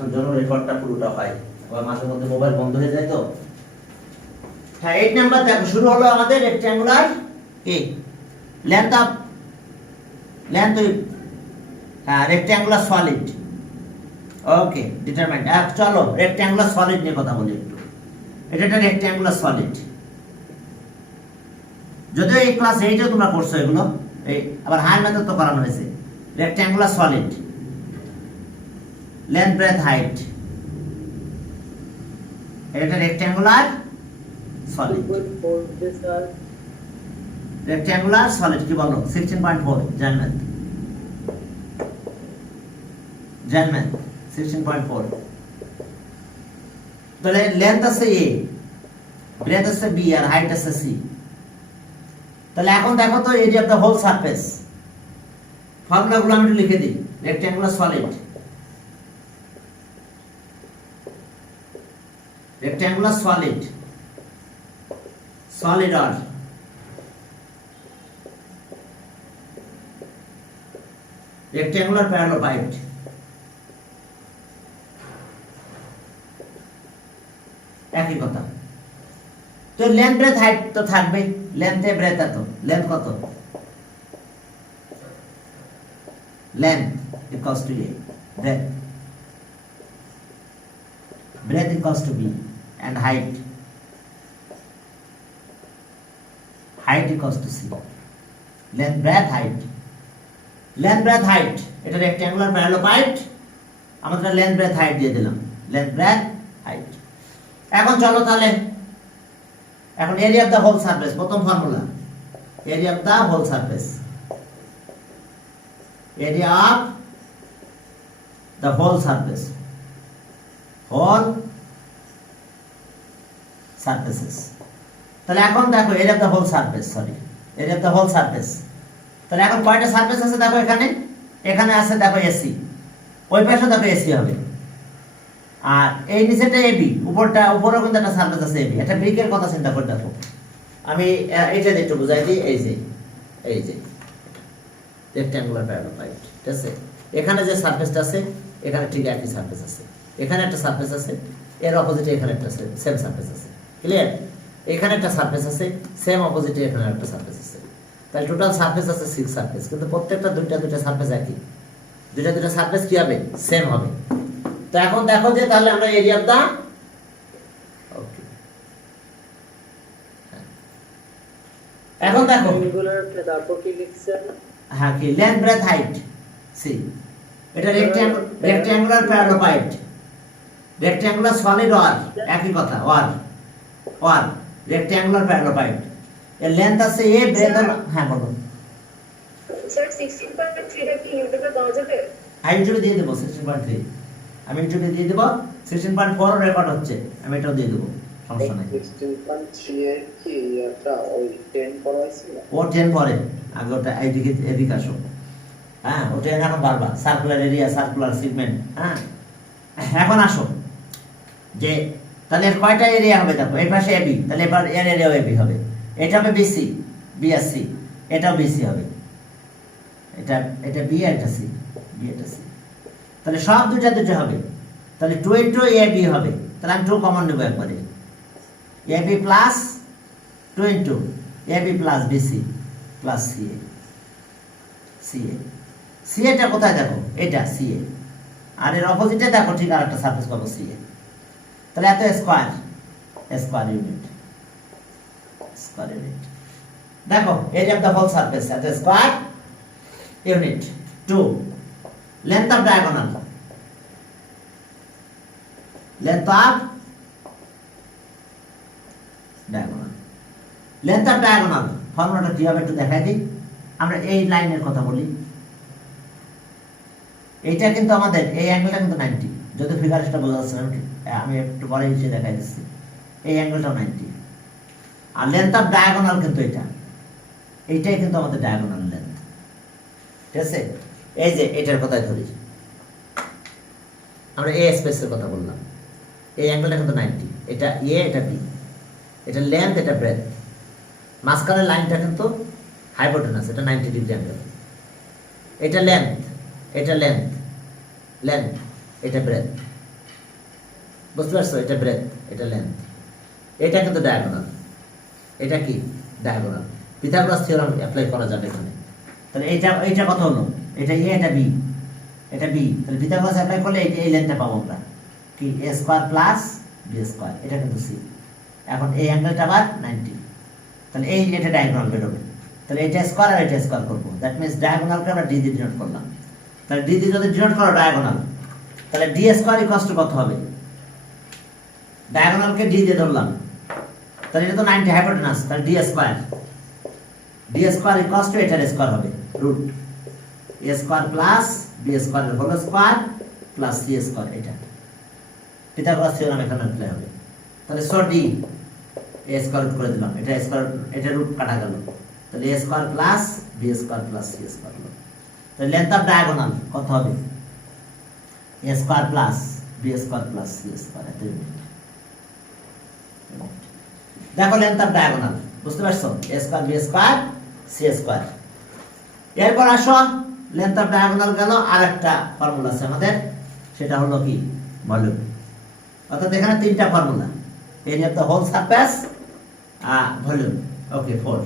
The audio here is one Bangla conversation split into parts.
এত জন্য রেকর্ডটা পুরোটা হয়, আবার মাঝে মধ্যে মোবাইল বন্ধ হয়ে যায় তো। হ্যাঁ 8 নাম্বার দেখো, শুরু হলো আমাদের রেক্ট্যাঙ্গুলার কি length of rectangular solid. Okay determined. চলো রেক্ট্যাঙ্গুলার সলিড নিয়ে কথা বলি একটু। এটা একটা রেক্ট্যাঙ্গুলার সলিড, যদিও এই ক্লাস 8 তোমরা করছো এগুলো, এই আবার হায়ার মেথড তো করানো হয়েছে। Rectangular solid, length breadth height, এটা রেক্ট্যাঙ্গুলার সলিড। রেক্ট্যাঙ্গুলার সলিড কি বলো? 16.4 জার্মান 16.4। তাহলে লেন্থ আছে a, ব্রেথ আছে b, আর হাইট আছে c। তাহলে এখন দেখো তো area of the whole surface, ফর্মুলাগুলো আমি একটু লিখে দিই। Rectangular solid, rectangular solid, solid আর রেক্ট্যাঙ্গুলার প্যারালোপাইড। একই কথা। তো লেন্থ ব্রেথ হাইট তো থাকবে, লেন্থে ব্রেথ এত, লেন্থ কত? Length equals to a, breadth equals to b, and height equals to c. length breadth height এটা রেক্ট্যাঙ্গুলার প্যারালোপাইড, আমরা লেন্থ ব্রেথ হাইট দিয়ে দিলাম, লেন্থ ব্রেথ হাইট। এখন চলো তাহলে এখন area of the whole surface, প্রথম formula area of the whole surface, area of the whole surface, whole surfaces. তাহলে এখন দেখো area of the whole surface, area of the whole surface. তাহলে এখন কয়টা সারফেস আছে দেখো, এখানে আছে দেখো এসি, ওই পাশে দেখো এসি হবে, আর এই নিচেটা এবি, উপরেও কিন্তু একটা সারফেস আছে এবি। একটা ব্রিকের কথা চিন্তা করে দেখো, আমি এইটা একটু বুঝাই দিই। এই যে রেক্ট্যাঙ্গুলার প্যারালোপাইড, ঠিক আছে? এখানে যে সারফেসটা আছে, এখানে ঠিক একই সারফেস আছে, এখানে একটা সারফেস আছে, এর অপোজিটে এখানে একটা সেম সারফেস আছে। ক্লিয়ার? এখানে একটা সারফেস আছে, সেম অপোজিটে এখানে একটা সারফেস আছে। তাহলে টোটাল সারফেস আছে 6 সারফেস, কিন্তু প্রত্যেকটা দুইটা সারফেস একই, দুইটা সারফেস কি হবে? সেম হবে। তো এখন দেখো যে তাহলে আমরা এরিয়া অফ দা, ওকে এখন দেখো হ্যাঁ কি লেন্থ ব্রেথ হাইট সি, এটা রেক্ট্যাঙ্গুলার প্যারালোপাইড, রেক্ট্যাঙ্গুলার সলিড ওয়ার, একই কথা, ওয়ার রেক্ট্যাঙ্গুলার প্যারালোপাইড। এর লেন্থ আছে a, ব্রেথ হলো, হ্যাঁ বলো স্যার 16.3 টা কি ইউটিউবে দেওয়া যাবে? আমি ইউটিউবে দিয়ে দেব 16.3, আমি ইউটিউবে দিয়ে দেব। 16.4 রেকর্ড হচ্ছে, আমি এটাও দিয়ে দেব, সমস্যা নাই। 16.3 এর কি একটা ওই 10 পড়াইছিল, ও 10 পরে, আগে ওটা এদিকে আসো। হ্যাঁ ওটা এখন বারবার সার্কুলার এরিয়া, সার্কুলার সেগমেন্ট। হ্যাঁ এখন আসো যে তাহলে এর কয়টা এরিয়া হবে দেখো, এই পাশে এবি, তাহলে এবার এর এরিয়াও এবি হবে, এটা হবে বিসি, বি আর সি, এটাও বিসি হবে, এটা বি আর এটা সি, বি এটা সি। তাহলে সব দুটো হবে, তাহলে 2 ইনটু এবি হবে। তাহলে আমি 2 কমন নেব একবারে, AB plus 2 into AB plus BC plus CA. সিএটা কোথায় দেখো, এটা সিএ, আর এর অপোজিটে দেখো ঠিক আর একটা সারফেস পাবো সিএ। তাহলে এত স্কয়ার ইউনিট দেখো area of the whole surface এত square unit. 2 length of diagonal, ফর্মুলাটা কি হবে একটু দেখাই দিই। আমরা এই লাইনের কথা বলি, এইটা কিন্তু আমাদের এই অ্যাঙ্গেলটা কিন্তু 90, যদি ফিগার সেটা বোঝা যাচ্ছে না, আমি একটু পরে হিসেবে দেখাই দিচ্ছি। এই অ্যাঙ্গেলটাও 90, আর লেন্থ অফ ডায়াগোনাল কিন্তু এইটাই কিন্তু আমাদের ডায়াগোনাল লেন্থ, ঠিক আছে? এই যে এটার কথাই ধরি, আমরা এ স্পেসের কথা বললাম, এই অ্যাঙ্গেলটা কিন্তু 90, এটা এ, এটা বি, এটা লেন্থ, এটা ব্রেথ, মাঝখানের লাইনটা কিন্তু হাইপোটেনাস, এটা 90 ডিগ্রি অ্যাঙ্গেল। এটা লেন্থ, এটা ব্রেথ, বুঝতে পারছো? এটা ব্রেথ, এটা লেন্থ, এটা কিন্তু ডায়াগোনাল, এটা কি ডায়াগোনাল। পিথাগোরাস থিওরেম অ্যাপ্লাই করা যাবে এখানে। তাহলে এইটা কত হলো? এটা এ, এটা বি, এটা বি। তাহলে পিথাগোরাস অ্যাপ্লাই করলে এই লেন্থটা পাবো আমরা কি, এ স্কয়ার প্লাস বি স্কয়ার, এটা কিন্তু সি। এখন এই অ্যাঙ্গেলটা আবার 90, তাহলে এটা ডায়াগোনাল বেরোবে। তাহলে এটা স্কয়ার আর এটা স্কয়ার করবো, দ্যাট মিন্স ডায়াগোনালকে আমরা ডি দিয়ে ডিনোট করলাম। তাহলে ডি দিয়ে যদি ডিনোট করো ডায়াগোনাল, তাহলে ডি স্কয়ার ইকুয়ালস টু কত হবে? ডায়াগোনালকে ডি দিয়ে ধরলাম, তাহলে এটা তো 90 হাইপোটেনাস, তাহলে ডি স্কয়ার ইকুয়ালস টু এটার স্কয়ার হবে root A square plus B square এর whole square plus C square. এটা পিথাগোরাস থিওরেম এখানে অ্যাপ্লাই হবে। তাহলে so D A square root করে দিলাম, এটা স্কয়ার, এটা রুট কাটা গেল, তাহলে A square plus B square plus C square হলো। তাহলে লেন্থ অফ ডায়াগোনাল কত হবে? A square plus B square plus C square. দেখো লেন্থ অফ ডায়াগোনাল, বুঝতে পারছো? A square B square C square. এরপর আসো, লেন্থ অফ ডায়াগোনাল গেল, আর একটা ফর্মুলা আছে আমাদের, সেটা হলো কি ভলিউম। অর্থাৎ এখানে তিনটা formula, area of the whole surface, volume. Okay, 4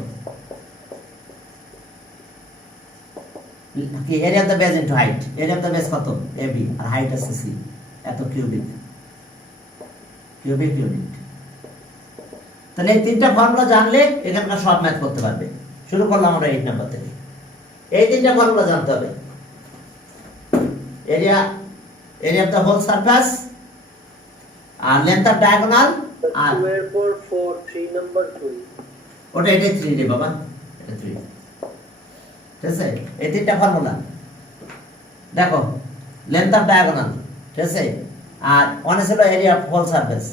কি area of the base into height. Area of the base কত? এ বি, আর হাইট আছে সি, এত কিউবিক। তাহলে এই তিনটা ফর্মুলা জানলে এখানকার সব ম্যাথ করতে পারবে। শুরু করলাম আমরা 8 নাম্বার থেকে। এই তিনটা ফর্মুলা জানতে হবে, area of the whole surface, আর লেন্থ অফ ডায়াগোনাল, আর 2 এর পর 4, 3 নাম্বার 2। ওটা এটাই 3 রে বাবা, এটা 3। ঠিক আছে, এই তিনটা ফর্মুলা দেখো, লেন্থ অফ ডায়াগোনাল, ঠিক আছে, আর ওয়ান ছিল এরিয়া অফ হোল সারফেস,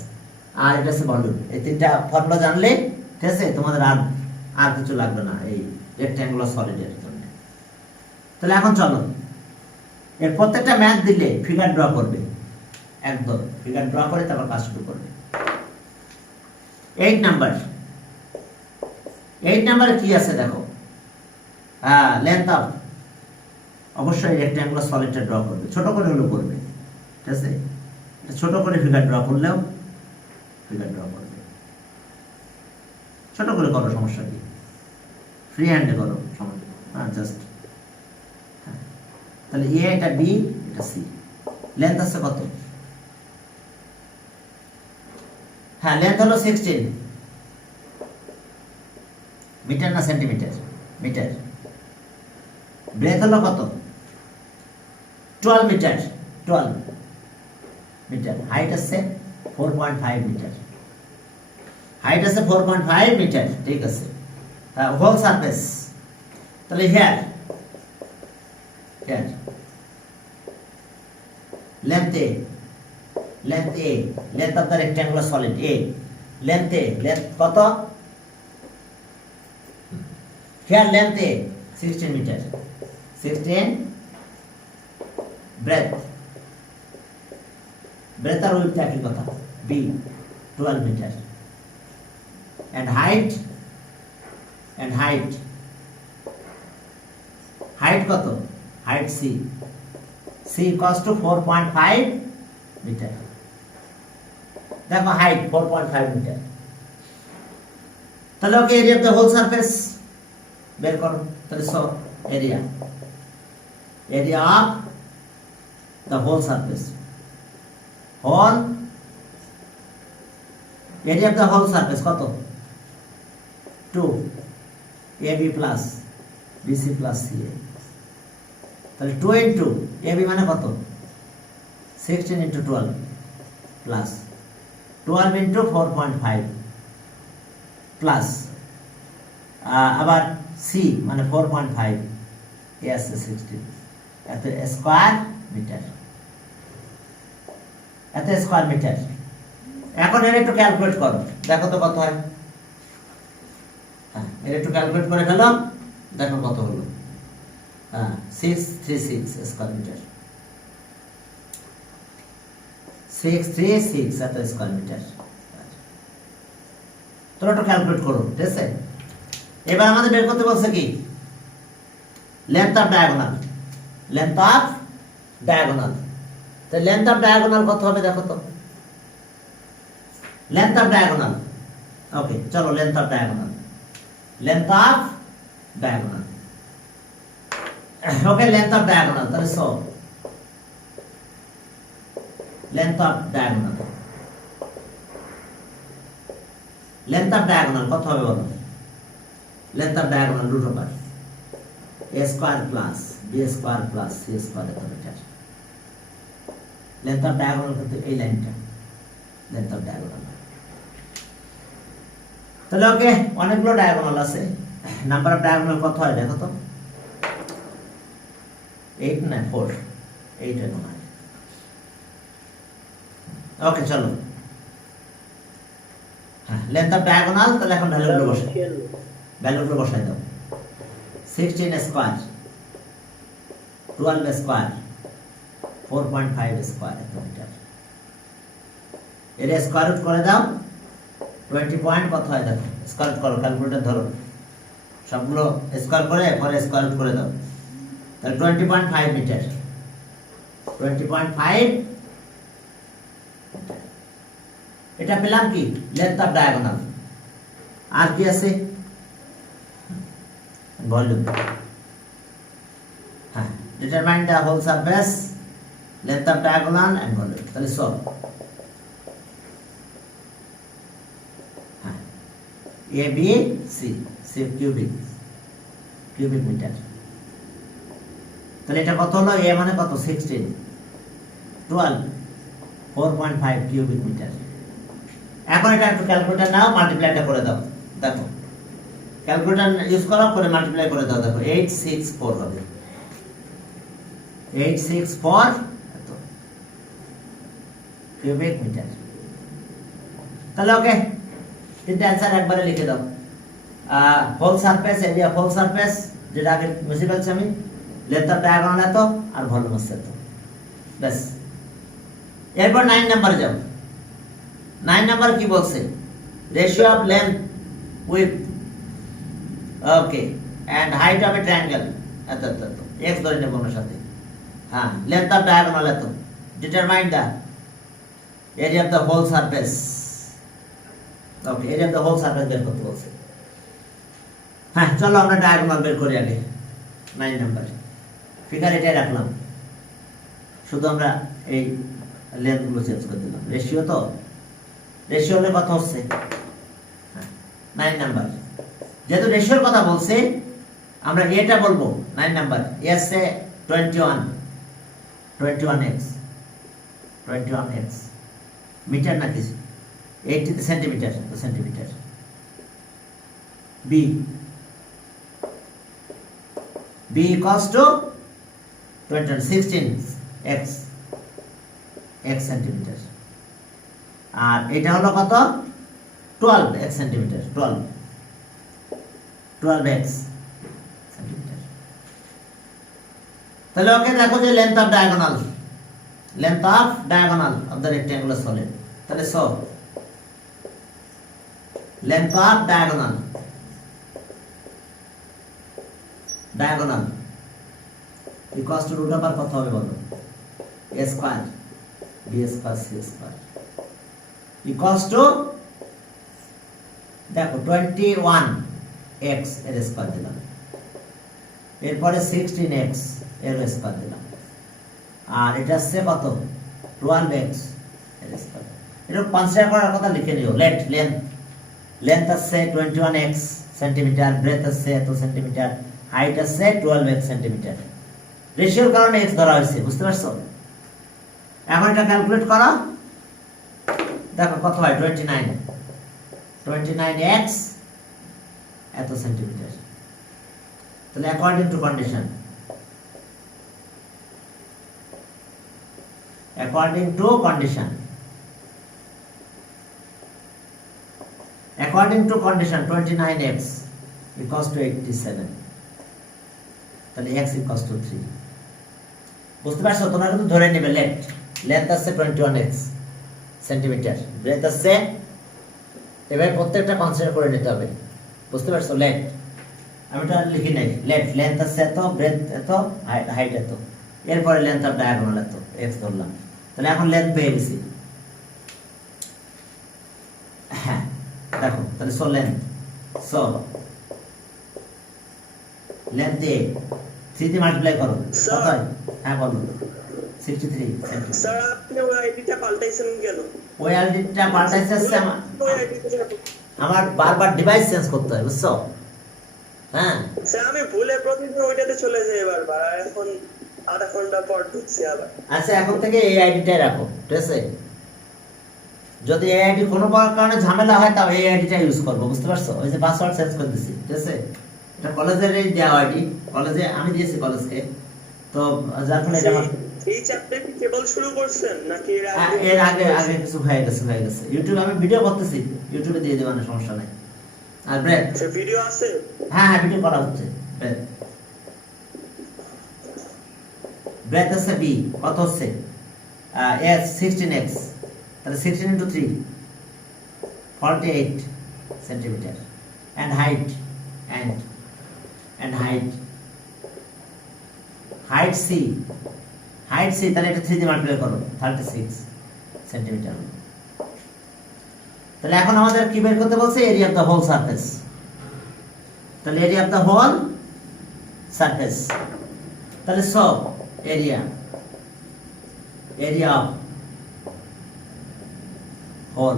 আর এটা হচ্ছে ভলিউম। এই তিনটা ফর্মুলা জানলে, ঠিক আছে, তোমাদের আর কিছু লাগবে না এই রেক্ট্যাঙ্গুলার সলিডের জন্য। তাহলে এখন চলো, এর প্রত্যেকটা ম্যাথ দিলে ফিগার ড্র করবে, একদম ফিগার ড্র করে তারপর কাজ শুরু করবে। 8 নাম্বারে কি আছে দেখো, লেন্থ অফ, অবশ্যই রেক্ট্যাঙ্গুলার সলিডটা ড্র করবে, ছোট করে হলেও করবে, ঠিক আছে, ছোট করে ফিগার ড্র করলেও ফিগার ড্র করবে, ছোট করে করো, সমস্যা কি, ফ্রি হ্যান্ডে করো, সমস্যা জাস্ট। তাহলে এ, এটা বি, এটা সি, লেন্থ আছে কত? হ্যাঁ, লেন্থ হলো 16 মিটার না সেন্টিমিটার? মিটার। ব্রেথ হলো কত? 12 মিটার, 12 মিটার। হাইট আছে 4.5 মিটার, হাইট আছে 4.5 মিটার, ঠিক আছে। হোল সারফেস, তাহলে here length A, length of the rectangular solid A, length কত? Here length A 16 meter, 16 breadth R width একই কথা, B 12 meter, and height কত? height C equals to 4.5 metre. দেখো হাইট 4.5 মিটার। তাহলে okay, area of the whole surface বের করো। তাহলে so area of the whole surface, area of the whole surface কত? 2 AB plus BC plus CA। তাহলে 2 ইন্টু AB মানে কত? 16 ইন্টু 12 প্লাস 12 ইন্টু 4.5 প্লাস আবার সি মানে 4.5, এ আছে 16, এত স্কয়ার মিটার, এত স্কয়ার মিটার। এখন এর একটু ক্যালকুলেট করো, দেখো তো কত হয়। হ্যাঁ, এর একটু ক্যালকুলেট করে ফেলো, দেখো কত হলো। 636 স্কয়ার মিটার, 636 এত স্কয়ার মিটার। তোমরা একটু ক্যালকুলেট করো, ঠিক আছে। এবার আমাদের বের করতে বলছে কি, লেন্থ অফ ডায়াগোনাল, তো লেন্থ অফ ডায়াগোনাল কত হবে দেখো তো। লেন্থ অফ ডায়াগোনাল, ওকে চলো length of diagonal, length of diagonal, okay length of diagonal, তাহলে so length of diagonal, length of diagonal কত হবে বলো? Length of diagonal root over a square plus b square plus c square এত মিটার। লেন্থ অফ ডায়াগোনাল কিন্তু এই লাইনটা লেন্থ অফ ডায়াগোনাল। তাহলে ওকে অনেকগুলো ডায়াগোনাল আছে, নাম্বার অফ ডায়াগোনাল কত হয় দেখো তো? 8 না 4, 8 এর নয়। ওকে চলো, হ্যাঁ লেন্থ অফ ডায়াগোনাল, তাহলে এখন ভ্যালুগুলো বসাই, ভ্যালুগুলো বসাই দাও। 16 স্কয়ার, 12 স্কয়ার, 4.5 স্কয়ার এত মিটার। এর স্কয়ার রুট করে দাও, 20 পয়েন্ট কত হয় দেখো, স্কয়ার রুট করো, ক্যালকুলেটর ধরো, সবগুলো স্কয়ার করে পরে স্কয়ার রুট করে দাও, তাহলে 20.5 মিটার, 20.5। এটা পেলাম কি? Length of diagonal. আর কি আছে? ভলিউম। হ্যাঁ, determine the whole surface, length of diagonal and volume. তাহলে সব হ্যাঁ, A B C, C cubic, cubic metre. তাহলে এটা কত হলো? এ মানে কত? 16, 12, 4.5 কিউবিক মিটার। এখন এটা একটু ক্যালকুলেটর নাও, মাল্টিপ্লাইটা করে দাও, দেখো ক্যালকুলেটর ইউজ করো, করে মাল্টিপ্লাই করে দাও, দেখো 864 হবে, 864 এত কিউবিক মিটার। তাহলে ওকে তিনটা অ্যান্সার একবারে লিখে দাও। Whole surface area, whole surface যেটা আগে মুছে ফেলছি আমি, লেন্থ অফ ডায়াগোনাল এত আর ভলিউম আছে এত, ব্যাস। এরপর 9 নাম্বারে যাও। 9 নাম্বার কি বলছে? Ratio of length with, okay, and height of a triangle এত এত এত, x ধরে নেব ওর সাথে। হ্যাঁ, লেন্থ অফ ডায়াগোনাল এত, determine the area of the whole surface, okay, area of the whole surface বের করতে বলছে। হ্যাঁ চলো আমরা ডায়াগোনাল বের করি আগে। 9 নাম্বার ফিগার এটাই রাখলাম, শুধু আমরা এই লেন্থ গুলো চেঞ্জ করে দিলাম। রেশিও তো, রেশিও হলে কত হচ্ছে? 9 নাম্বার, যেহেতু রেশিওর কথা বলছে আমরা এটা বলবো। 9 number S A 21x, 21x metre না কিছু, 80 সেন্টিমিটার, তো centimetre. B, B equals to 16x, x centimetre. আর এটা হলো কত? 12x centimetre, 12x centimetre. তাহলে ওকে দেখো যে length of diagonal, length of diagonal of the rectangular solid. তাহলে so length of diagonal, diagonal equals to root over কত হবে বলো? a square b square c square equals to, দেখো 21x এর স্কয়ার দিলাম, এরপরে 16x এর স্কয়ার দিলাম, আর এটা হচ্ছে কত? 12x এর স্কয়ার। এটা কনসিডার করার কথা লিখে নিও। লেন্থ আছে 21x সেন্টিমিটার, ব্রেথ আছে এত সেন্টিমিটার, হাইট আছে 12x সেন্টিমিটার। রেশিওর কারণে x ধরা হয়েছে, বুঝতে পারছো? এখন এটা ক্যালকুলেট করো, দেখো কত হয়? 29x এত সেন্টিমিটার। তাহলে according two condition, according to condition, according to condition 29x equals to 87, তাহলে x equals to 3। বুঝতে পারছো? তোমরা কিন্তু ধরে নেবে লেন্থ আছে 21x সেন্টিমিটার, ব্রেথ আছে, এবার প্রত্যেকটা কনসিডার করে নিতে হবে, বুঝতে পারছো? আমি তো লিখি নাই, লেন্থ আছে এত, ব্রেথ এত, হাইট এত, এরপরে লেন্থ অফ ডায়াগোনাল এত, x ধরলাম। তাহলে এখন লেন্থ পেয়ে গেছি। দেখো তাহলে সো লেন্থ এ 3 দিয়ে মাল্টিপ্লাই করো Sir. কত হয় হ্যাঁ বলো 63 সেন্টিমিটার স্যার আপনি ওই আইডিটা পাল্টাইছেন কেন? ওই আইডিটা পাল্টাইছে হচ্ছে ওই আইডিটা আমার বারবার ডিভাইস চেঞ্জ করতে হয় বুঝছো হ্যাঁ স্যার আমি ভুলে প্রতিদিন ওইটাতে চলে যাই বারবার, আর এখন আধা ঘন্টা পর ঢুকছি আবার। আচ্ছা এখন থেকে এই আইডিটাই রাখো ঠিক আছে যদি এই আইডি কোনো কারণে ঝামেলা হয় তাও এই আইডিটা ইউজ করবো বুঝতে পারছো ওই যে পাসওয়ার্ড চেঞ্জ করে দিছি ঠিক আছে এটা কলেজের এই দেওয়া আইডি কলেজে আমি দিয়েছি কলেজকে তো যার ফলে এটা আমার এই চ্যাপ্টার কি কেবল শুরু করছেন নাকি এর আগে আগে কিছু হয়ে গেছে ইউটিউবে আমি ভিডিও করতেছি ইউটিউবে দিয়ে দেব না সমস্যা নাই আর ব্রেথ ভিডিও আছে? হ্যাঁ ভিডিও করা হচ্ছে ব্রেথ আছে বি কত হচ্ছে এস 16x তাহলে 16 into 3 48 centimetre and height and height c তাহলে এটা 3 দিয়ে মাল্টিপ্লাই করো 36 সেন্টিমিটার তাহলে এখন আমাদের কি বের করতে বলছে area of the whole surface তাহলে area of the whole surface তাহলে সব area of whole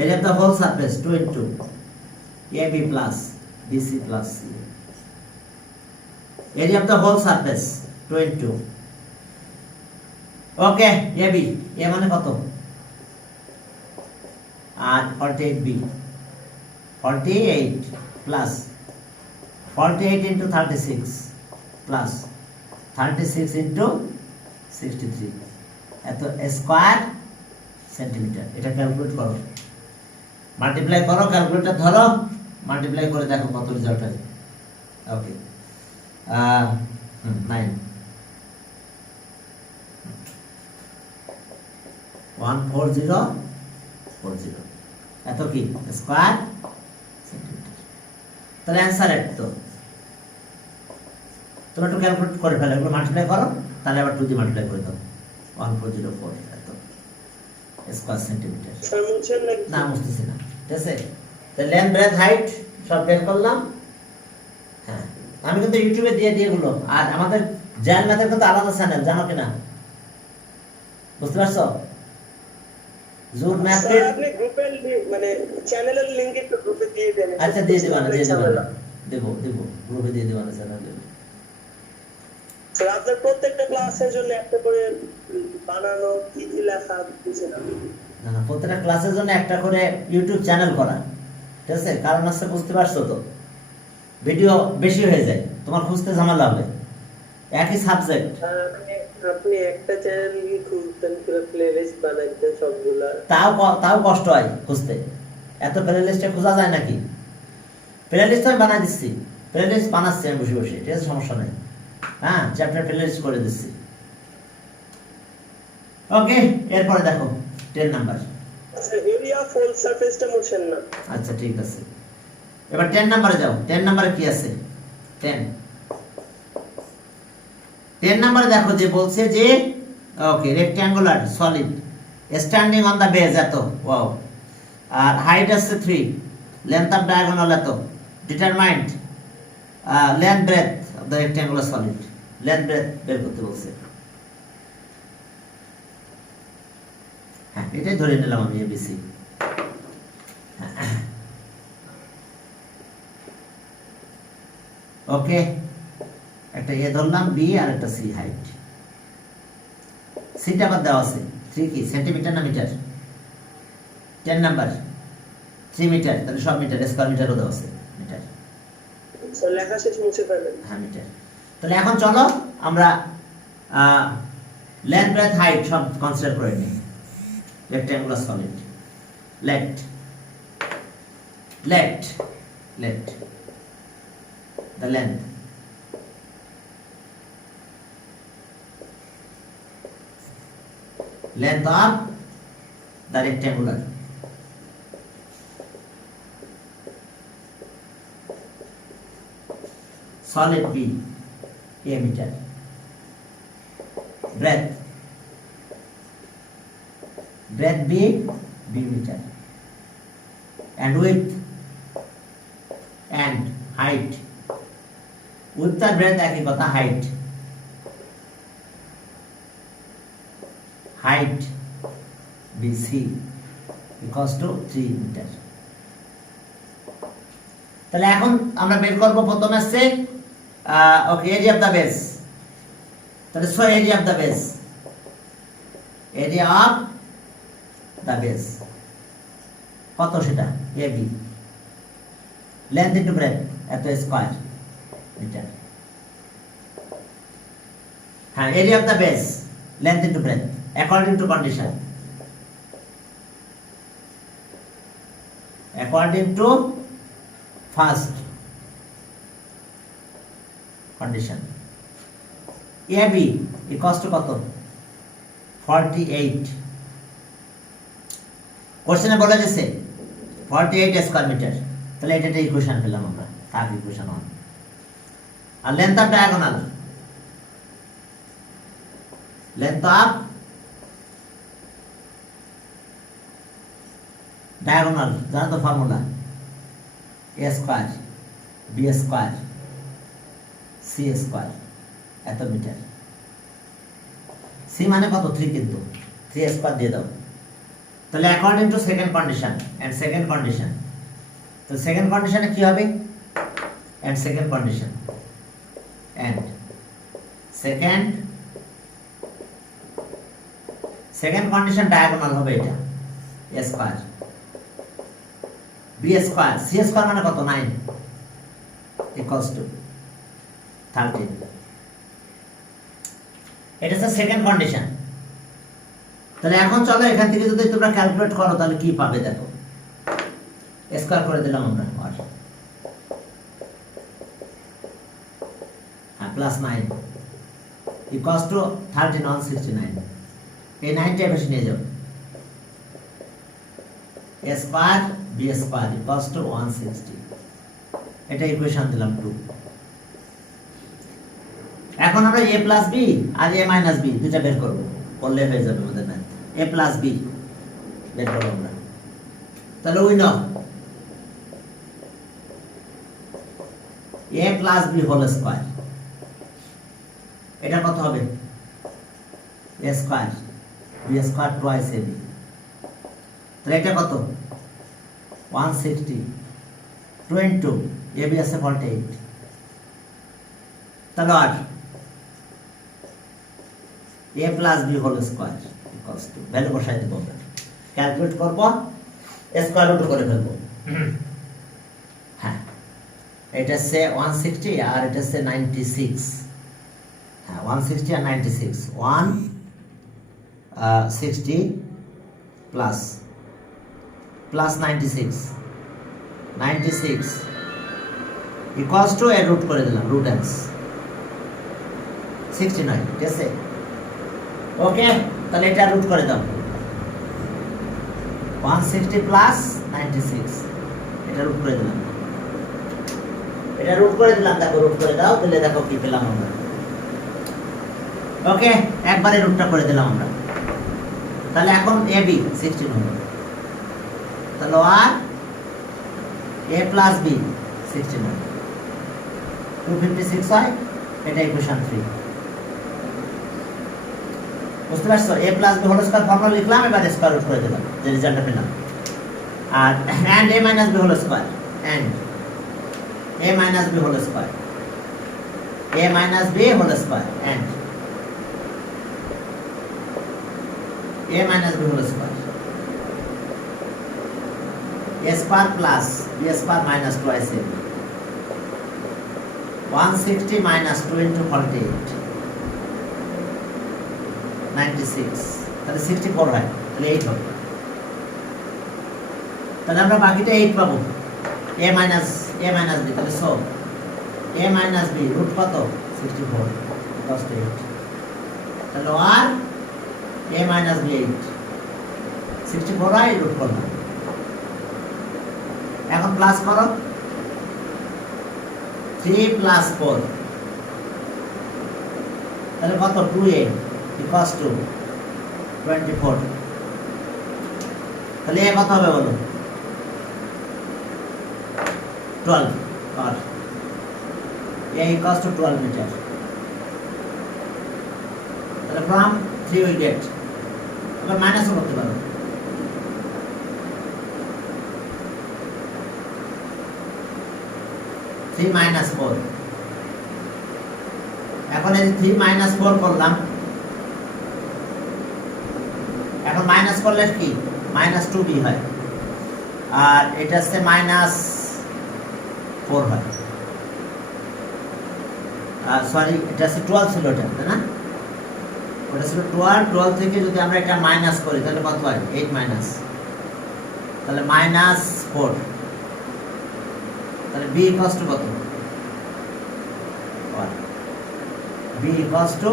area of the whole surface 2 into AB plus BC plus C area of the whole surface 2 into okay AB A মানে কত আর 48B 48 plus 48 into 36 plus 36 into 63 এত স্কয়ার সেন্টিমিটার এটা ক্যালকুলেট করো মাল্টিপ্লাই করো ক্যালকুলেটর ধরো মাল্টিপ্লাই করে দেখো কত রেজাল্ট হয় ওকে 9 14040 এত কি স্কয়ার সেন্টিমিটার তাহলে অ্যানসার এত তো তোমরা একটু ক্যালকুলেট করে ফেলো এগুলো মাল্টিপ্লাই করো তাহলে আবার 2 দিয়ে মাল্টিপ্লাই করে দাও 1404 এত স্কয়ার সেন্টিমিটার স্যার মুছেন নাকি? না মুছতেছি না ঠিক আছে তো লেন্থ ব্রেথ হাইট সব বের করলাম হ্যাঁ আমি কিন্তু ইউটিউবে দিয়ে গুলো আর আমাদের জ্যান ম্যাথের কিন্তু আলাদা চ্যানেল জানো কিনা বুঝতে পারছো জুর ম্যাথ স্যার আপনি গ্রুপের মানে চ্যানেলের লিংক একটু গ্রুপে দিয়ে দেন। আচ্ছা দিয়ে দেব দেব গ্রুপে দিয়ে দেব না চ্যানেল দেব স্যার আপনার প্রত্যেকটা ক্লাসের জন্য একটা করে বানানো কি কি লেখা বুঝেন আপনি? না প্রত্যেকটা ক্লাসের জন্য একটা করে ইউটিউব চ্যানেল করা ঠিক আছে কারণ আছে বুঝতে পারছো তো ভিডিও বেশি হয়ে যায় তোমার খুঁজতে ঝামেলা হবে একই সাবজেক্ট আপনি একটা চ্যানেল খুলতেন পুরো প্লেলিস্ট বানাইতেন সবগুলা তাও কষ্ট হয় খুঁজতে এত প্লেলিস্টে খোঁজা যায় নাকি প্লেলিস্ট আমি বানাই দিচ্ছি প্লেলিস্ট বানাচ্ছি আমি বসে বসে ঠিক আছে সমস্যা নেই হ্যাঁ চ্যাপ্টার প্লেলিস্ট করে দিচ্ছি ওকে এরপরে দেখো 10 নাম্বার আচ্ছা এরিয়া ফুল সারফেসটা মুছেন না। আচ্ছা ঠিক আছে এবার 10 নাম্বারে যাও 10 নাম্বারে কি আছে 10 নাম্বারে দেখো যে বলছে যে okay rectangular solid standing on the base এত ওয়াও আর হাইট আছে 3 লেন্থ অফ ডায়াগোনাল এত determined length breadth of the rectangular solid length breadth বের করতে বলছে হ্যাঁ এটাই ধরে নিলাম আমি এবিসি ওকে একটা এ ধরলাম বি আর একটা সি হাইট সিটা আবার দেওয়া আছে 3 কি সেন্টিমিটার না মিটার 10 নাম্বার 3 মিটার তাহলে সব মিটার স্কয়ার মিটারও দেওয়া আছে মিটার স্যার লেখা শেষ মুছে ফেলেন। হ্যাঁ মিটার তাহলে এখন চলো আমরা লেন্থ ব্রেথ হাইট সব কনসিডার করে নিই rectangular solid let the length of the rectangular solid B a meter breadth B b metre and width and height width আর breadth একই কথা height BC equals to 3 metre তাহলে এখন আমরা বের করব প্রথমে আছে okay area of the base তাহলে so area of the base কত সেটা AB লেন্থ ইনটু ব্রেথ এত স্কয়ার মিটার হ্যাঁ area of the base length into breadth according to condition according to first condition AB equals to কত 48 কোশ্চেনে বলা গেছে 48 স্কয়ার মিটার তাহলে এটা ইকুয়েশন পেলাম আমরা third equation 1 R length of diagonal জানো তো formula a square b square c square এত মিটার c মানে কত 3 কিন্তু 3 স্কয়ার দিয়ে দাও তাহলে according to second condition and second condition তো সেকেন্ড কন্ডিশনে কি হবে and second condition and second condition diagonal হবে এটা a square b square c square মানে কত 9 ইকুয়ালস টু 13 এটা হচ্ছে সেকেন্ড কন্ডিশন তাহলে এখন চলো এখান থেকে যদি তোমরা ক্যালকুলেট করো তাহলে কি পাবে দেখো স্কয়ার করে দিলাম আমরা আর প্লাস 9 ইকুয়ালস টু 13169 এই 9 টা বেশি নিয়ে যাও a square b square equals to 160 এটা ইকুয়েশন দিলাম 2 এখন আমরা a প্লাস b আর a মাইনাস b দুটো বের করব করলে হয়ে যাবে আমাদের ম্যাথ a প্লাস b বের করব আমরা তাহলে we know a plus b whole square এটা কত হবে a square b square twice ab তাহলে এটা কত 160 22 ab আছে 48 তাহলে আর a plus b whole square equals to value বসাই দেব আমরা ক্যালকুলেট করব স্কয়ার রুট করে ফেলব হ্যাঁ এটা সে 160 আর এটা সে 96 হ্যাঁ 160 আর 96 160 প্লাস 96 ইকুয়ালস টু এ রুট করে দিলাম রুট x 69 ঠিক আছে ওকে তাহলে এটা রুট করে দাও 160 প্লাস 96 এটা রুট করে দিলাম দেখো রুট করে দাও তাহলে দেখো কি পেলাম আমরা ওকে একবারে রুটটা করে দিলাম আমরা তাহলে এখন ab 16 হলো তাহলে আর a প্লাস b 16 হলো 256 হয় এটা ইকুয়েশন 3 বুঝতে পারছো a plus b whole square formula লিখলাম এবার স্কয়ার রুট করে দিলাম যে রেজাল্টটা পেলাম আর and a minus b whole square and a minus b whole square and a minus b whole square a square plus b square minus 2ac 160 minus 2 into 48 96 তাহলে 64 হয় তাহলে 8 হবে তাহলে আমরা বাকিটা 8 পাবো a minus b তাহলে so a minus b root কত 64 cos 8 তাহলে আর a minus b 8 64 হয় রুট করলাম এখন প্লাস করো 3 plus 4 তাহলে কত 2a equals to 24 তাহলে এ কত হবে বলো? 12 আর a equals to 12 মিটার। তাহলে from 3 we get, আবার মাইনাসও করতে পারো। থ্রি মাইনাস ফোর, এখন এই 3 মাইনাস 4 করলাম, এখন মাইনাস করলে কি মাইনাস 2b হয়, আর এটা হচ্ছে মাইনাস 4 হয়। সরি, এটা হচ্ছে 12 ছিল, এটা তাই না? ওটা ছিল 12 থেকে যদি আমরা এটা মাইনাস করি তাহলে কত হয়? 8 মাইনাস, তাহলে মাইনাস 4। তাহলে b ইকুয়ালস টু কত? 1। b ইকুয়ালস টু,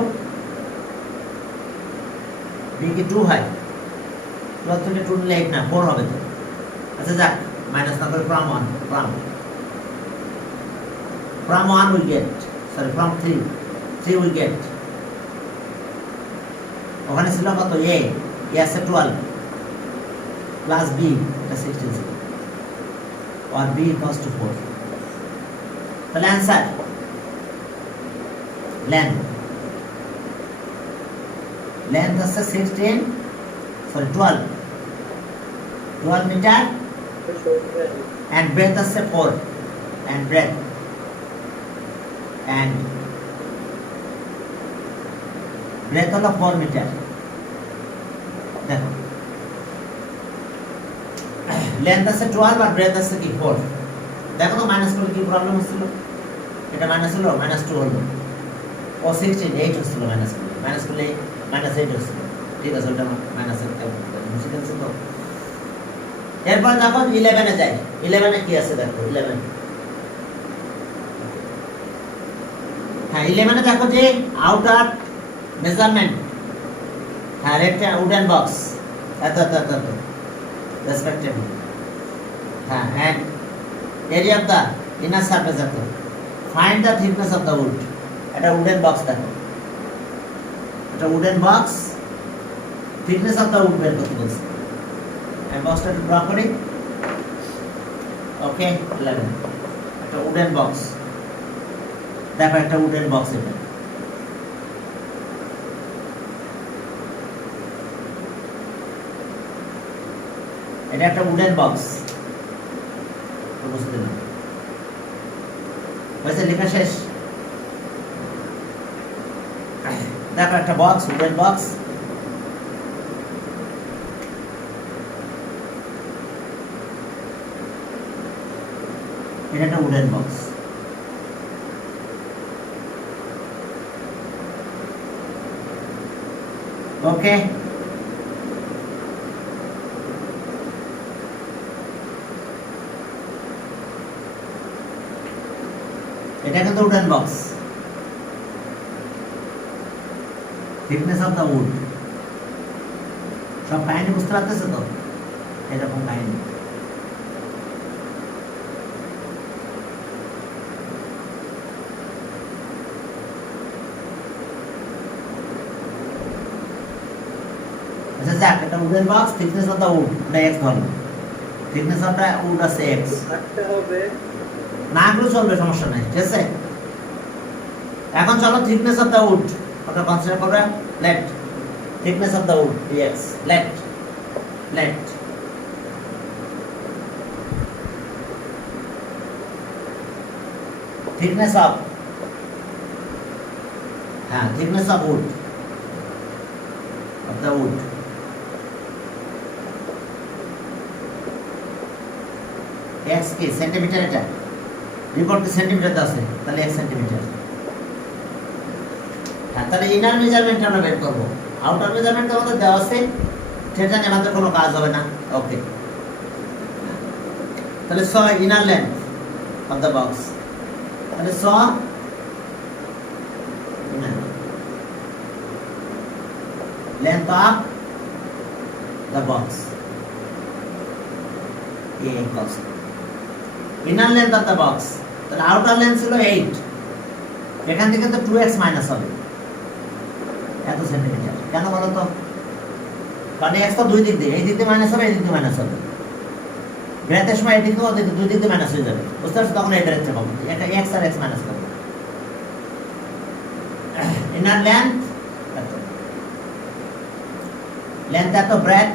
b কি 2 হয়? 12 থেকে 2 নিলে 8 না 4 হবে তো। আচ্ছা যাক, মাইনাস না করে from 1, from 1 we get, sorry from 3 we get, ওখানে ছিল কত? a আছে 12 প্লাস b, এটা 16 ছিল, আর b ইকুয়ালস টু 4। তাহলে অ্যান্সার লেন্থ আছে 16, সরি 12 মিটার, and breadth আছে 4, and breadth হলো 4 মিটার। দেখো লেন্থ আছে 12 আর ব্রেথ আছে কি 4। দেখো তো মাইনাস করলে কি প্রবলেম হচ্ছিল? এটা মাইনাস হলো, মাইনাস 2 হলো, ও 16 8 হচ্ছিল, মাইনাস করলে মাইনাস 8 হচ্ছিল। ঠিক আছে, ওটা মাইনাস মুছে গেছে তো। এরপর দেখো 11 এ যাই। 11 এ কি আছে দেখো? 11, হ্যাঁ 11 এ দেখো যে আউটার মেজারমেন্ট, হ্যাঁ একটা উডেন বক্স এত রেসপেক্টিভলি, হ্যাঁ, and area of the inner surface এত, find the thickness of the wood। এটা উডেন বক্স, দেখো এটা wooden box, thickness of the wood বের করতে বলছে। আমি বক্সটা একটু ড্র করি। ওকে 11 একটা উডেন বক্স, দেখো একটা উডেন বক্স, এটা একটা উডেন বক্স, বুঝতে না হয়েছে? লেখা শেষ? দেখো একটা বক্স, উডেন বক্স, এটা একটা উডেন বক্স। ওকে, এটা কিন্তু wooden box, thickness of the would, সব কাহিনী বুঝতে পারতেছে তো? এরকম কাহিনী। আচ্ছা যাক, এটা wooden box, thickness of the would এটা x ধরো, থিকনেস অফ দ্য উড আছে x, হবে না গুলো চলবে, সমস্যা নাই, ঠিক আছে? এখন চলো থিকনেস অফ দ্য উড ওটা কনসিডার করবে। Let thickness of the wood dx, লেট thickness of, হ্যাঁ thickness of wood, of the wood, x কি সেন্টিমিটার, এটা রিপোর্টে সেন্টিমিটার আছে, তাহলে 1 সেন্টিমিটার। হ্যাঁ, তাহলে ইনার মেজারমেন্ট আমরা বের করব, আউটার মেজারমেন্ট আমাদের দেওয়া আছে, সেটা নিয়ে আমাদের কোনো কাজ হবে না। ওকে, তাহলে so inner length of the box, তাহলে so length of the box a equals inner length of the box, তাহলে আউটার লেন্থ ছিল 8, এখান থেকে তো 2x মাইনাস হবে, এত সেন্টিমিটার। কেন বলো তো? কারণ এক্স তো দুই দিক দিয়ে, এই দিক দিয়ে মাইনাস হবে, এই দিক দিয়ে মাইনাস হবে। ব্র্যাকেটের সময় এদিক দিয়ে দুই দিক দিয়ে মাইনাস হয়ে যাবে, বুঝতে পারছো? তখন এটা রেখে পাবো, এটা এক্স আর এক্স মাইনাস করবো। ইনার লেন্থ এত, লেন্থ এত, ব্রেথ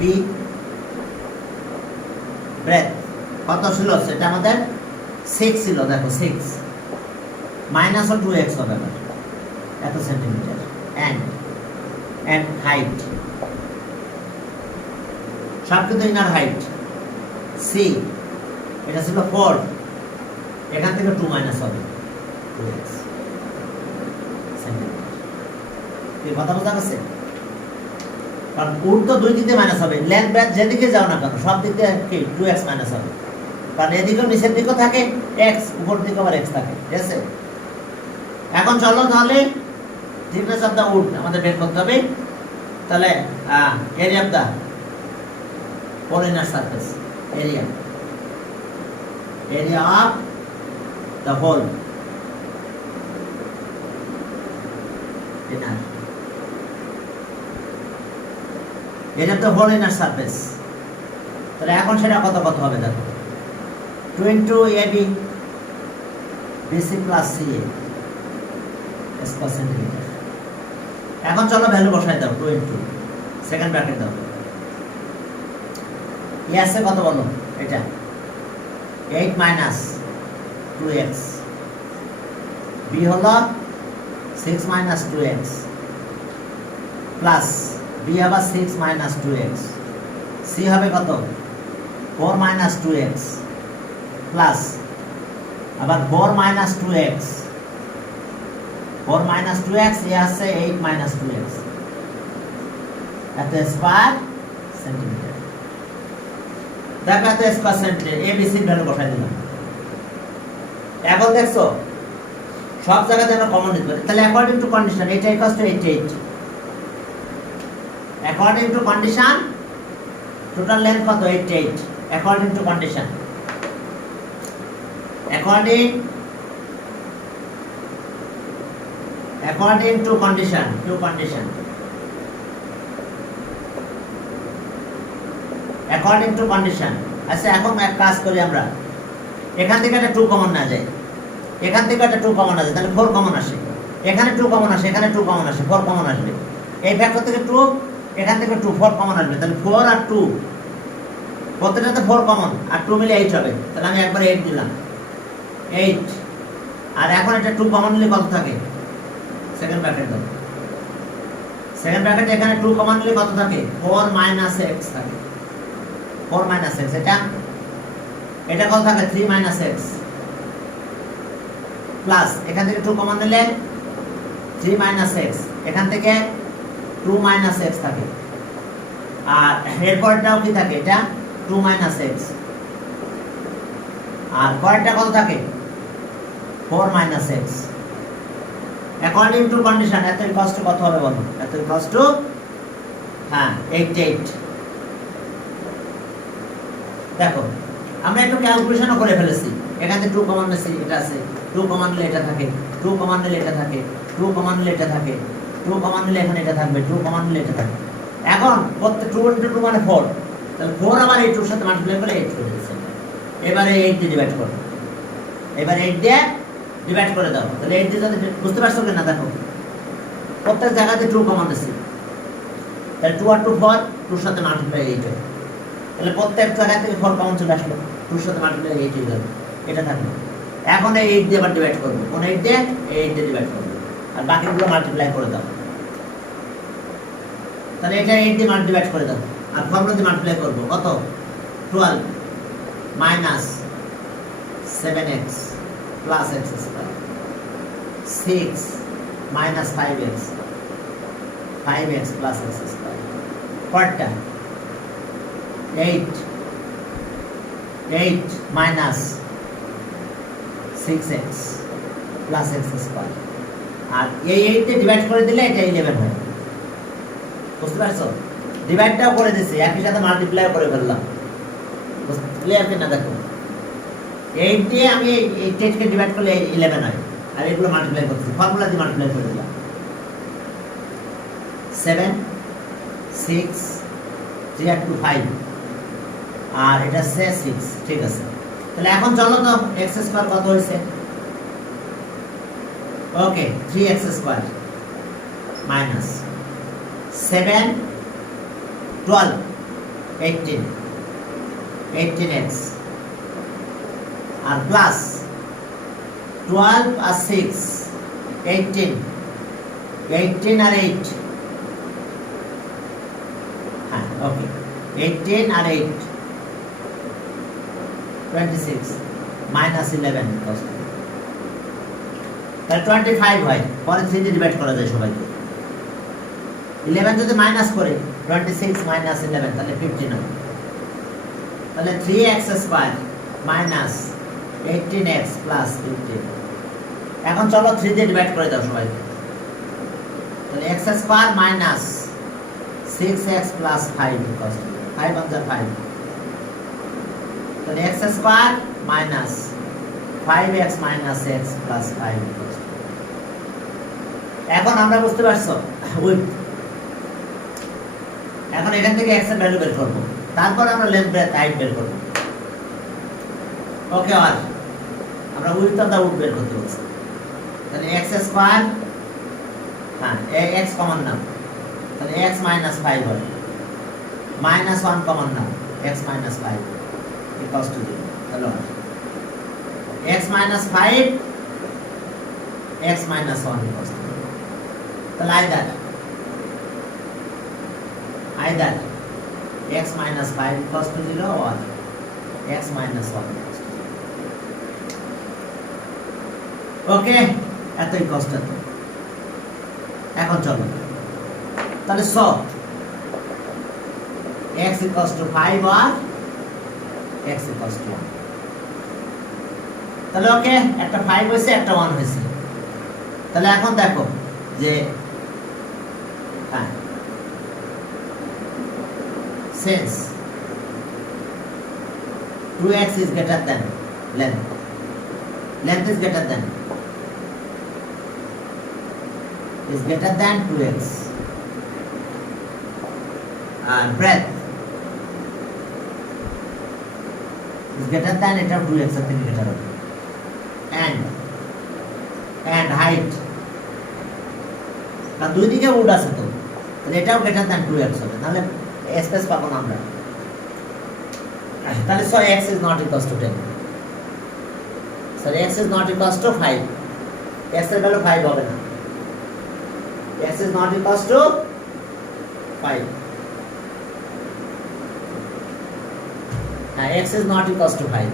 বি, ব্রেথ কত ছিল সেটা আমাদের 6 ছিল, দেখো 6 মাইনাস 2x হবে আবার, এত সেন্টিমিটার। এন্ড হাইট সব কিন্তু ইনার হাইট সি, এটা ছিল 4, এখান থেকে 2 মাইনাস হবে 2x সেন্টিমিটার। এই কথা বোঝা গেছে? কারণ উড তো দুই দিক দিয়ে মাইনাস হবে, লেন্থ ব্রেথ যেদিকে যাও না কেন সব দিক দিয়ে কি 2x মাইনাস হবে, কারণ এদিকেও নিচের দিকেও থাকে x, উপর দিকে আবার x থাকে, ঠিক আছে? এখন চলো তাহলে থিকনেস অফ দা উড আমাদের বের করতে হবে। তাহলে এরিয়া অফ দা পলিনার surface, area of the whole inner, area of the whole inner surface. তাহলে এখন সেটা কত হবে দেখো, 2 AB BC plus CA square centimetre. এখন চলো ভ্যালু বসাই দাও, 2 সেকেন্ড ব্র্যাকেট দাও, এ আছে কত বলো, এটা 8 মাইনাস 2x, বি হলো 6 মাইনাস 2x প্লাস বি আবার 6 মাইনাস 2x, সি হবে কত 4 মাইনাস 2x প্লাস আবার 4 মাইনাস 2x, 4 মাইনাস 2x, এ আছে 8 মাইনাস 2x, এত স্কয়ার সেন্টিমিটার। দেখো এত স্কয়ার সেন্টিমিটার, এবিসি ভ্যালু বসাই দিলাম। এখন দেখছো সব জায়গাতে আমরা কমন নিতে পারি, তাহলে অ্যাকর্ডিং টু কন্ডিশন এটা equals to 88, according to condition total length কত 88, according to condition, according to condition, according to condition। আচ্ছা এখন এক কাজ করি আমরা, এখান থেকে একটা 2 কমন না যায়, এখান থেকে একটা 2 কমন আসে, তাহলে 4 কমন আসে, এখানে 2 কমন আসে, এখানে 2 কমন আসে, 4 কমন আসবে। এই ফ্যাক্টর থেকে 2, এখান থেকে 2, 4 কমন আসবে, তাহলে 4 আর 2 প্রত্যেকটাতে 4 কমন, আর 2 মিলে 8 হবে, তাহলে আমি একবার 8 দিলাম, 8। আর এখন এটা 2 কমন নিলে কত থাকে, সেকেন্ড ব্র্যাকেট দাও, সেকেন্ড ব্র্যাকেট এখানে 2 কমন নিলে কত থাকে 4 মাইনাস x থাকে, 4 মাইনাস x, এটা কত থাকে 3 মাইনাস x প্লাস এখান থেকে 2 কমন নিলে 3 মাইনাস x, এখান থেকে 2 মাইনাস x থাকে, আর এরপরটাও কি থাকে, এটা 2 মাইনাস x, আর পরেরটা কত থাকে 4 minus x। According to condition এত কষ্ট কত হবে বলো, এত কষ্ট 88। দেখো আমরা একটু ক্যালকুলেশনও করে ফেলেছি, এখান থেকে 2 কমন নিয়েছি, এটা আছে 2 কমন নিলে এটা থাকে, 2 কমন নিলে এটা থাকে, 2 কমন নিলে এটা থাকে, 2 কমন নিলে এখানে এটা থাকবে, 2 কমন নিলে এটা থাকে। এখন প্রত্যেক 2 × 2 মানে 4, তাহলে 4 আবার এই 2 এর সাথে মাল্টিপ্লাই করে 8 করে দিয়েছে। এবারে 8 দিয়ে ডিভাইড করো, এবার 8 দিয়ে ডিভাইড করে দাও, তাহলে 8 দিয়ে যদি বুঝতে পারছো কিনা দেখো প্রত্যেক জায়গাতে 2 কমন আছে, তাহলে 2 আর 2 4, 2 এর সাথে মাল্টিপ্লাই 8 হয়, তাহলে প্রত্যেক জায়গা থেকে 4 কমন চলে আসলো, 2 এর সাথে মাল্টিপ্লাই 8 হয়ে গেল, এটা থাকলো। এখন এই 8 দিয়ে আবার ডিভাইড করব, কোন 8 দিয়ে, এই 8 দিয়ে ডিভাইড করব, আর বাকিগুলো মাল্টিপ্লাই করে দাও, তাহলে এটা 8 দিয়ে মাল্টিপ্লাই করে দাও, আর ফর্মুলা দিয়ে মাল্টিপ্লাই করব, কত 12 minus 7x plus x square, 6 minus 5x plus x square, পরেরটা 8 minus 6x plus x square, আর এই 8 দিয়ে ডিভাইড করে দিলে এটা 11 হয়, বুঝতে পারছো? ডিভাইডটাও করে দিছি, একই সাথে মাল্টিপ্লাই করে ফেললাম, ক্লিয়ার কিনা দেখো 8 দিয়ে আমি এই 8 কে ডিভাইড করলে 11 হয়, আর এগুলো মাল্টিপ্লাই করতেছি, ফর্মুলা দিয়ে মাল্টিপ্লাই করে দিলাম, 7 6 3 আর 2 5 আর এটা সে 6 ঠিক আছে তাহলে এখন চলো তো x স্কয়ার কত হইছে ওকে 3x স্কয়ার মাইনাস 7 12 18 18x আর প্লাস 12 আর 6 18 18 আর 8 হ্যাঁ ওকে 18 আর 8 26 মাইনাস 11 কষ্ট তাহলে 25 হয় পরে 3 দিয়ে ডিভাইড করা যায় সবাইকে 11 যদি মাইনাস করে 26 মাইনাস 11 তাহলে 15 হবে তাহলে 3x square minus 18x plus 15 এখন চলো 3 দিয়ে ডিভাইড করে দাও সবাইকে তাহলে x square minus 6x plus 5 কষ্ট 5 on the 5 তাহলে x square minus 5x minus x plus 5 এখন আমরা বুঝতে পারছো উইথ এখন এখান থেকে x এর ভ্যালু বের করব তারপর আমরা লেন্থ ব্রেথ হাইট বের করব ওকে আর আমরা উইথ অফ দা উড বের করতে বলছি তাহলে x স্কয়ার হ্যাঁ x কমন নাও তাহলে x মাইনাস 5 হবে minus 1 common now x minus 5 equals to 0 তাহলে x minus 5 x minus 1 equals to 0 তাহলে either x minus 5 equals to 0 or x minus 1 equals to 0 ওকে এতই কষ্ট তো এখন চলো তাহলে so x equals to 5 or x equals to 1 তাহলে ওকে একটা 5 হইছে একটা 1 হইছে তাহলে এখন দেখো যে হ্যাঁ since 2x is greater than length is greater than 2x and breadth is greater than এটা 2x এর থেকে greater হবে and height কারণ দুই দিকে উড আছে তো তাহলে এটাও গ্রেটার দ্যান 2x হবে তাহলে স্পেস পাবো না আমরা তাহলে so x is not equals to 10 so x is not equals to 5 x এর ভ্যালু 5 হবে না x is not equals to 5 হ্যাঁ x is not equals to 5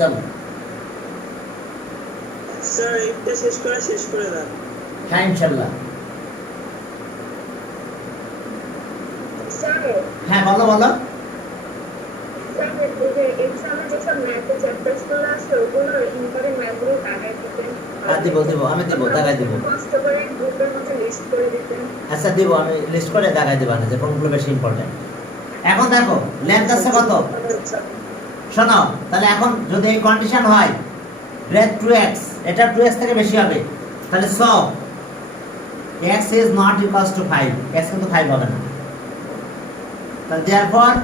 চলো স্যার এটা শেষ করে দাও হ্যাঁ ইনশাআল্লাহ স্যার হ্যাঁ বলো স্যার যে এক্সামে যেসব ম্যাথে চ্যাপ্টার্স গুলো আছে ওগুলো ইম্পর্টেন্ট ম্যাথগুলো দাগাই দিতেন আর দিব আমি দেব দাগাই দেব কষ্ট করে গ্রুপের মধ্যে লিস্ট করে দিতেন আচ্ছা দেব আমি লিস্ট করে দাগাই দেব না যে কোনগুলো বেশি ইম্পর্টেন্ট এখন দেখো লেন্থ আছে কত শোনো তাহলে এখন যদি এই কন্ডিশন হয় ব্রেথ 2x এটা 2x থেকে বেশি হবে তাহলে so x is not equals to 5 x কিন্তু 5 হবে না তাহলে therefore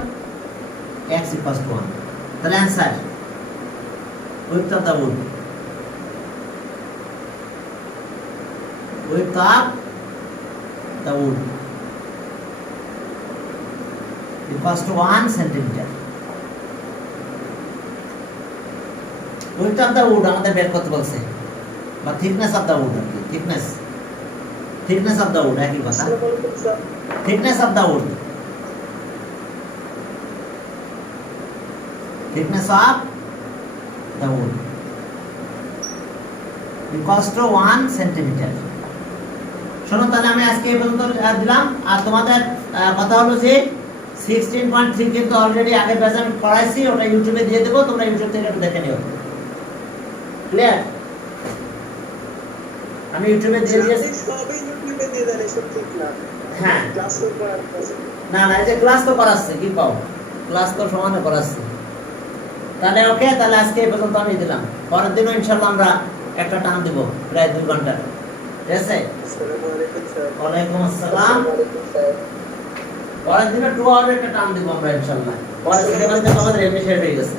x equals to 1 তাহলে answer width of the wood equals to 1 centimeter width of the wood আমাদের বের করতে বলছে বা thickness of the wood thickness of the wood একই কথা thickness of the wood equals to 1 centimetre. শোনো তাহলে আমি আজকে এই পর্যন্ত দিলাম। আর তোমাদের কথা হলো যে 16.3 কিন্তু অলরেডি আগের ব্যাচে আমি করাইছি, ওটা ইউটিউবে দিয়ে দেবো, তোমরা ইউটিউব থেকে একটু দেখে নিও। ক্লিয়ার? আমি ইউটিউবে দিয়ে দিয়েছি। সবই ইউটিউবে দিয়ে দেন, এসব ঠিক না। হ্যাঁ, ক্লাস তো করার আছে। না না, এই যে ক্লাস তো করাচ্ছে, কি পাও, ক্লাস তো সমানে করাচ্ছে। তাহলে ওকে, তাহলে আজকে এই পর্যন্ত আমি দিলাম। পরের দিনও ইনশাল্লাহ আমরা একটা টান দিব, প্রায় 2 ঘন্টা। ঠিক আছে? আসসালামু আলাইকুম স্যার। ওয়ালাইকুম আসসালাম। পরের দিনে 2 আওয়ার একটা টান দিব আমরা ইনশাল্লাহ। পরের দিনে আমাদের এমনি শেষ হয়ে গেছে।